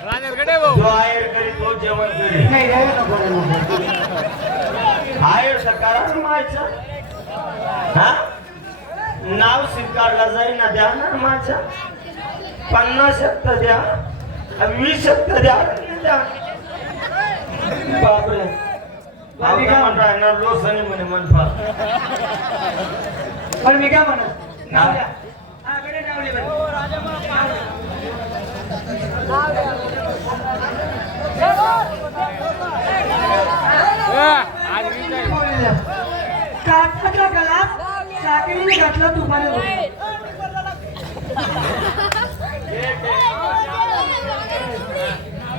जो आयर करी तो जेवण करी. आयर मायचा हा? नाव स्वीकारला जाई ना द्या ना माझ्या पन्नास शब्द द्या. वीस शब्द द्या. द्या. बापरे बाकी काय म्हणता येणार? लोसनी म्हणे मनफा. पण मी काय म्हणत? नाव द्या. काठाच्या गळ्यात साखरेने घातला तुपाने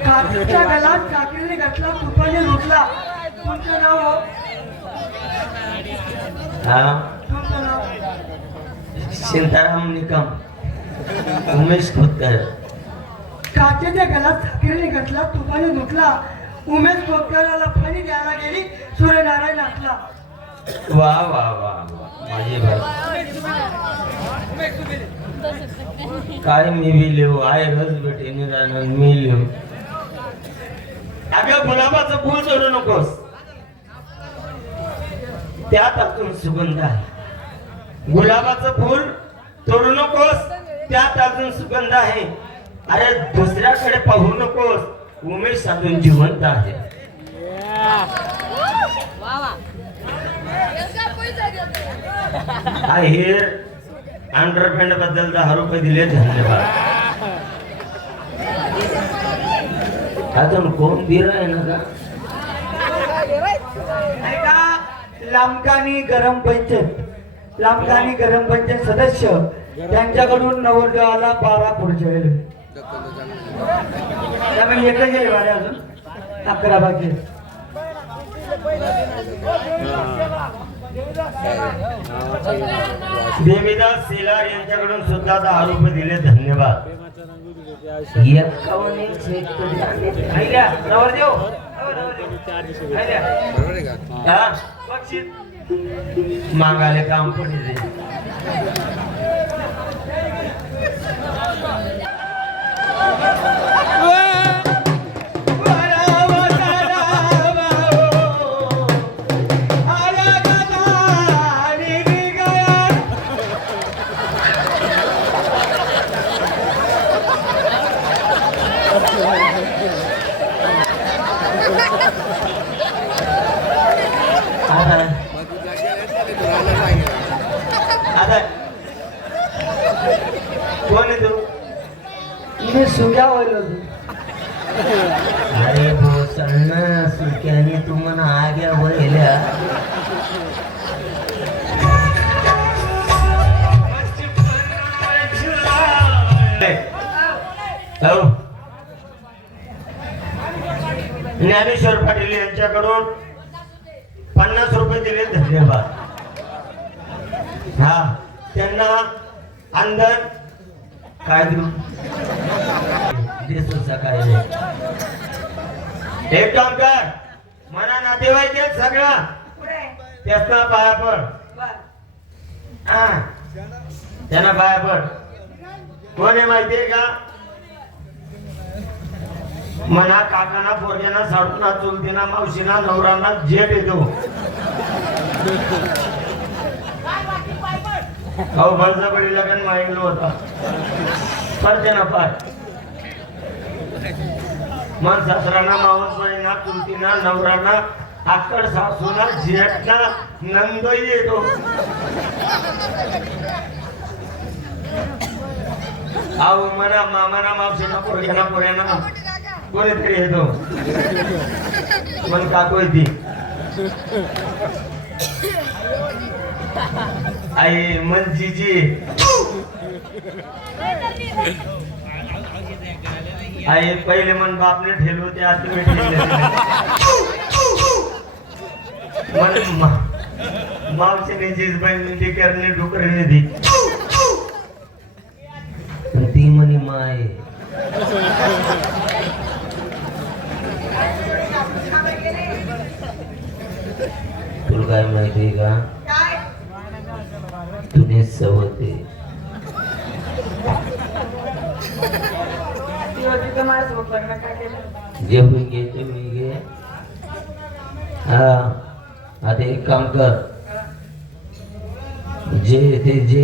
काठाच्या गळ्यात साखरेने घातला तुपाने लुटला तुमचं नाव हो? तुमचं नाव. सीताराम निकम. उमेश खोतकर. काचेच्या गळ्यात साखरेने घातला तुपाने धुतला. उमेश कोकराला पाणी द्यायला गेली सूर्यनारायण नाचला वा वा वा माझी काय मी बी लिहू? आहे रस भेटे निरानंद मी लिहू. अगं गुलाबाचं फूल सोडू नकोस. त्यात अजून सुगंध आहे. गुलाबाचं फूल तोडू नकोस. त्यात अजून सुगंध आहे. अरे दुसऱ्याकडे पाहू नकोस. उमेश साधून जिवंत आहे. आहे अंडरपॅन्टबद्दल दहा रुपये दिले धन्यवाद. अजून कोण दिर आहे ना का? लांबकानी गरम पंचायत. लांबकानी गरम पंचायत सदस्य. त्यांच्याकडून नवरदेवाला बारा पुढचे त्यामुळे एकच गेले वारे अजून. अकरा बाकी आहेत. देवीदास सेलार यांच्याकडून सुद्धा दहा रुपये दिले धन्यवाद. नवरदेव. मागाले काम पडले आता आता कोण आहे तू मी सुग्या होईल अरे हो सಣ್ಣ सुक्याने तू म्हणा आग्या वळल्या ज्ञानेश्वर पाटील यांच्याकडून पन्नास रुपये दिले धन्यवाद. हा त्यांना अंदर काय देऊ देतो सकाळी एक काम कर मना नातेवाईक आहेत सगळा. त्याचा पाया पड. हा त्यांना पाया पड. कोण आहे माहितीये का? मना काकाना पोरग्याना साडूना चुलतीना मावशीना नवरांना जेट येतो. अहो बळजबडी लगन माहिती होता. पडते ना पाय. मग सासराना मावस बहिणा चुलतीना नवराना आकड सासूना झेटना नंदही येतो. अहो म्हणा मामाना मावशीना पोरग्याना पोऱ्याना कोणीतरी येतो. पण काको येते आई मन जीजी. आई पहिले मन बापने ठेलो ते आता मी ठेवले मन मावशीने जीज बहिणी करणे डुकरने दी. पण ती म्हणे माय. तुला काय माहिती का? तुने सवते. होती तर माझ्या लग्न काय केलं? जे होई घे ते मी घे. हा आता एक काम कर. जे ते जे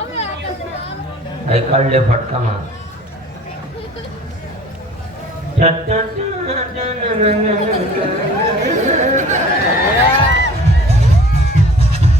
ऐकाळले फटका मार.